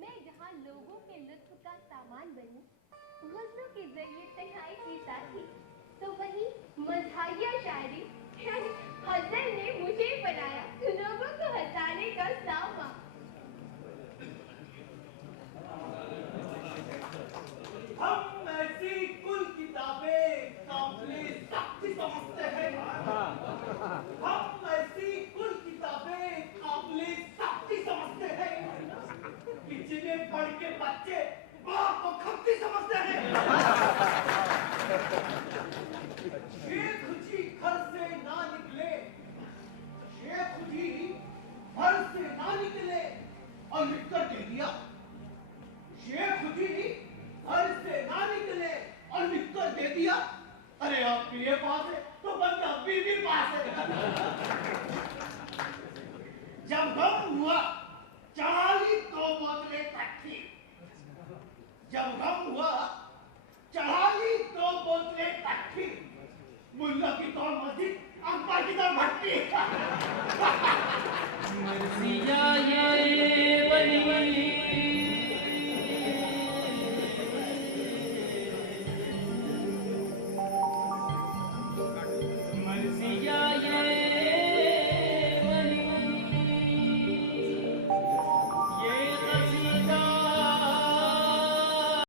मैं जहाँ लोगों के लुत्फ का सामान बनी, गज़लों के जरिए तन्हाई की साथी, तो वही मज़ाहिया शायरी यानी गज़ल ने मुझे बनाया लोगों को हंसाने का सामान। हम ऐसी कुल किताबें काबिले सख्ती समझते हैं। हम ऐसी कुल किताबें काबिले सख्ती समझते हैं कि जिन्हें पढ़ के बच्चे बाप को खपती समझते हैं। शेख जी घर से ना निकले, शेख जी घर से ना निकले और लिखकर दे दिया। शेख जी घर से ना निकले और लिखकर दे दिया। अरे आप पीए पास है तो बंदा बीवी पास है। जब गम हुआ चढ़ाली 2 बोतलें इकट्ठी। जब गम हुआ चढ़ाली 2 बोतलें इकट्ठी। मुल्ला की तौर मस्जिद, अकबर की तौर भट्टी। मर्सिया ये वली